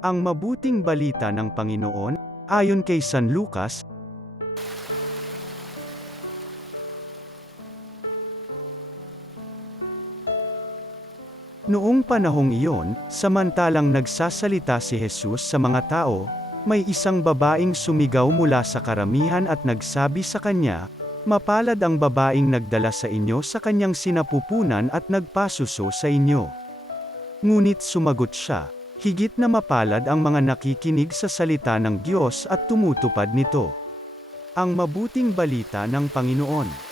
Ang mabuting balita ng Panginoon, ayon kay San Lucas. Noong panahong iyon, samantalang nagsasalita si Jesus sa mga tao, may isang babaeng sumigaw mula sa karamihan at nagsabi sa kanya, "Mapalad ang babaeng nagdala sa inyo sa kanyang sinapupunan at nagpasuso sa inyo." Ngunit sumagot siya, "Higit na mapalad ang mga nakikinig sa salita ng Diyos at tumutupad nito." Ang mabuting balita ng Panginoon.